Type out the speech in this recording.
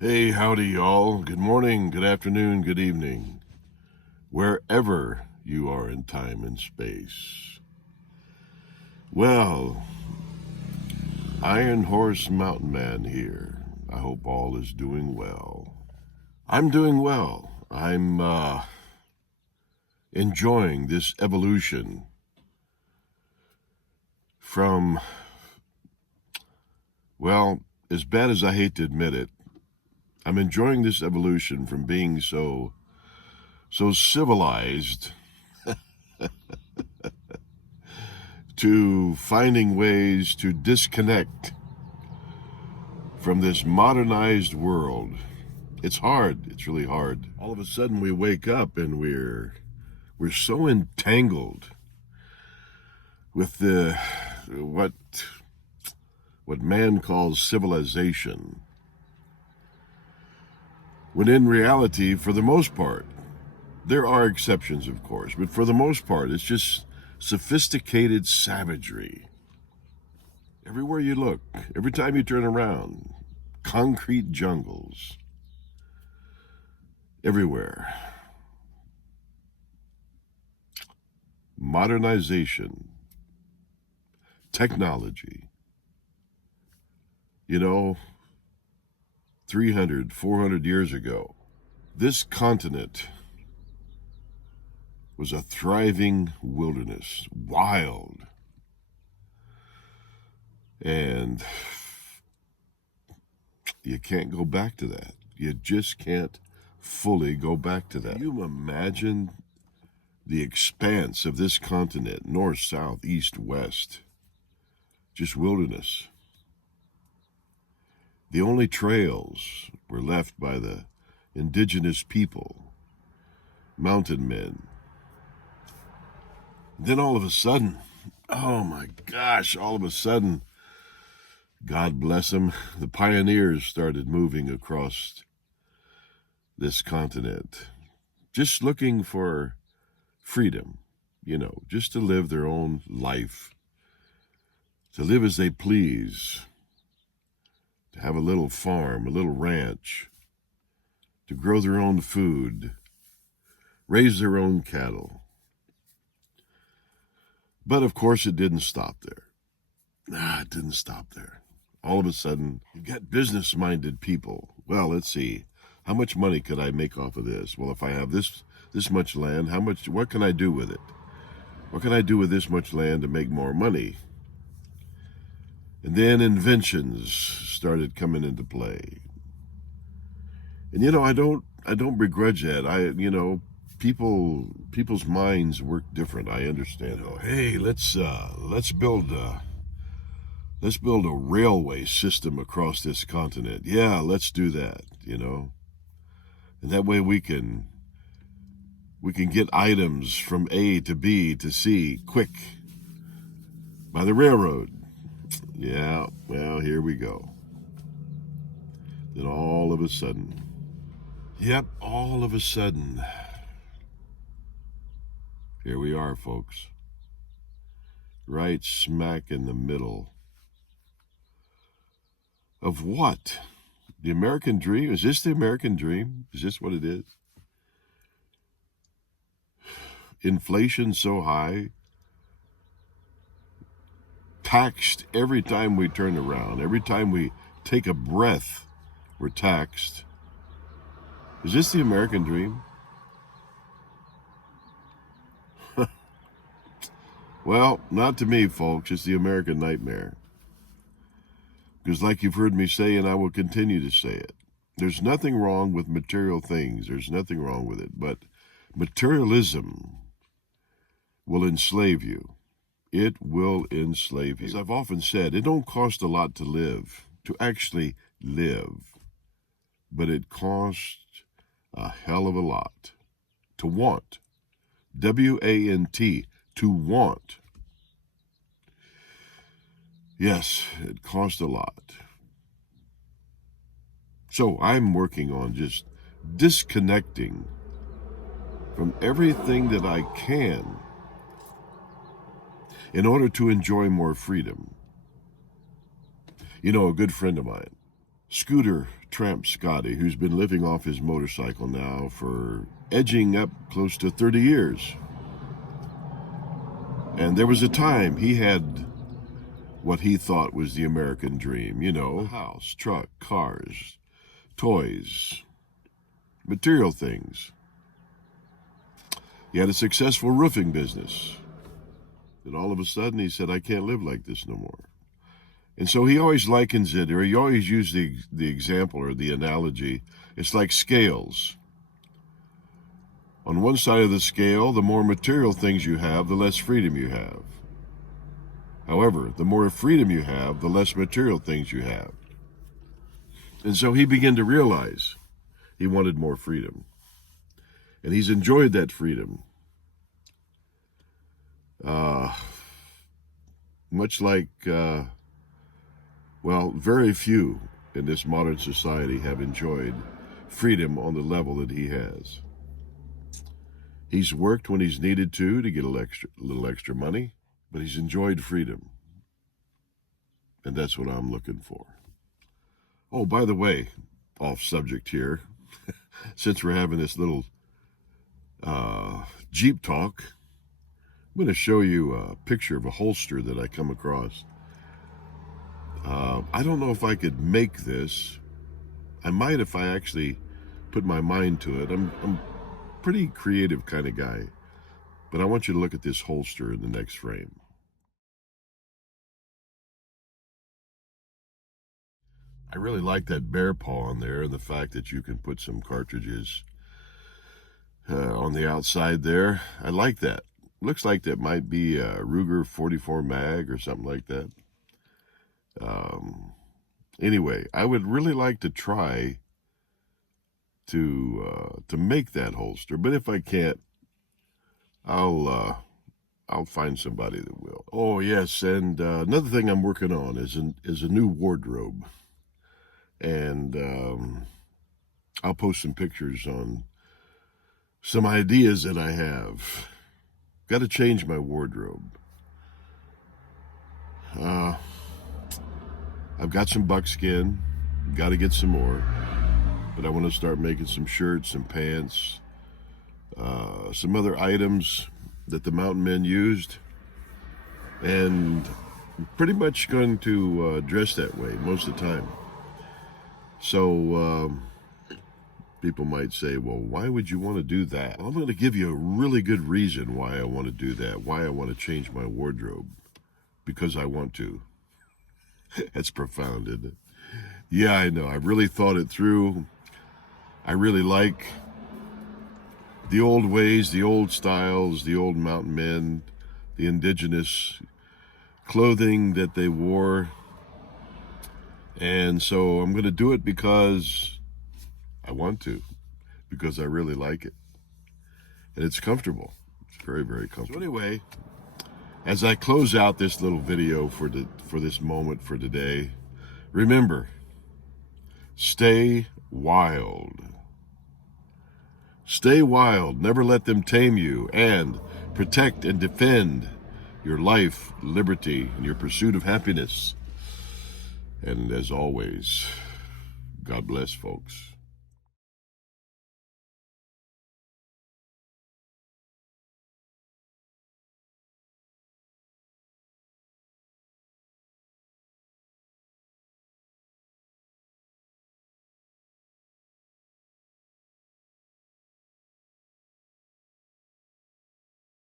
Hey, howdy, y'all. Good morning, good afternoon, good evening, wherever you are in time and space. Well, Iron Horse Mountain Man here. I hope all is doing well. I'm doing well. I'm enjoying this evolution from, well, as bad as I hate to admit it, I'm enjoying this evolution from being so civilized to finding ways to disconnect from this modernized world. It's hard. It's really hard. All of a sudden we wake up and we're so entangled with the what man calls civilization. When in reality, for the most part, there are exceptions, of course, but for the most part, it's just sophisticated savagery. Everywhere you look, every time you turn around, concrete jungles. Everywhere. Modernization. Technology. 300, 400 years ago, this continent was a thriving wilderness, wild. And you can't go back to that. You just can't fully go back to that. Can you imagine the expanse of this continent, north, south, east, west? Just wilderness. The only trails were left by the indigenous people, mountain men. Then all of a sudden, oh my gosh, all of a sudden, God bless them, the pioneers started moving across this continent, just looking for freedom, just to live their own life, to live as they please, to have a little farm, a little ranch, to grow their own food, raise their own cattle. But of course, it didn't stop there. It didn't stop there. All of a sudden, you got business-minded people. Well, let's see. How much money could I make off of this? Well, if I have this much land, what can I do with it? What can I do with this much land to make more money? And then inventions started coming into play. And I don't begrudge that. People's minds work different. I understand. Hey, let's build a railway system across this continent. Yeah, let's do that, And that way we can get items from A to B to C quick by the railroad. Yeah, well, here we go. Then all of a sudden, here we are, folks. Right smack in the middle of what? The American dream? Is this the American dream? Is this what it is? Inflation so high, taxed every time we turn around, every time we take a breath, we're taxed. Is this the American dream? Well, not to me, folks. It's the American nightmare. Because like you've heard me say, and I will continue to say it, there's nothing wrong with material things. There's nothing wrong with it. But materialism will enslave you. It will enslave you. As I've often said, it don't cost a lot to live, to actually live. But it costs a hell of a lot to want. W-A-N-T, to want. Yes, it costs a lot. So I'm working on just disconnecting from everything that I can in order to enjoy more freedom. A good friend of mine, Scooter Tramp Scotty, who's been living off his motorcycle now for edging up close to 30 years. And there was a time he had what he thought was the American dream, you know, house, truck, cars, toys, material things. He had a successful roofing business. And all of a sudden he said, I can't live like this no more. And so he always likens it, or he always used the example or the analogy. It's like scales. On one side of the scale, the more material things you have, the less freedom you have. However, the more freedom you have, the less material things you have. And so he began to realize he wanted more freedom. And he's enjoyed that freedom. Much like, very few in this modern society have enjoyed freedom on the level that he has. He's worked when he's needed to get a little extra money, but he's enjoyed freedom. And that's what I'm looking for. Oh, by the way, off subject here, since we're having this little Jeep talk, I'm going to show you a picture of a holster that I come across. I don't know if I could make this. I might if I actually put my mind to it. I'm a pretty creative kind of guy. But I want you to look at this holster in the next frame. I really like that bear paw on there, and the fact that you can put some cartridges on the outside there. I like that. Looks like that might be a Ruger 44 mag or something like that. Anyway, I would really like to try to make that holster, but if I can't, I'll find somebody that will. Oh yes, and another thing I'm working on is a new wardrobe, and I'll post some pictures on some ideas that I have. Got to change my wardrobe. I've got some buckskin, got to get some more, but I want to start making some shirts, some pants, some other items that the mountain men used, and I'm pretty much going to dress that way most of the time. So people might say, well, why would you want to do that? Well, I'm going to give you a really good reason why I want to do that, why I want to change my wardrobe. Because I want to. That's profound, isn't it? Yeah, I know. I really thought it through. I really like the old ways, the old styles, the old mountain men, the indigenous clothing that they wore. And so I'm going to do it because I want to, because I really like it. And it's comfortable. It's very, very comfortable. So anyway, as I close out this little video for this moment for today, remember, stay wild. Stay wild, never let them tame you, and protect and defend your life, liberty, and your pursuit of happiness. And as always, God bless, folks.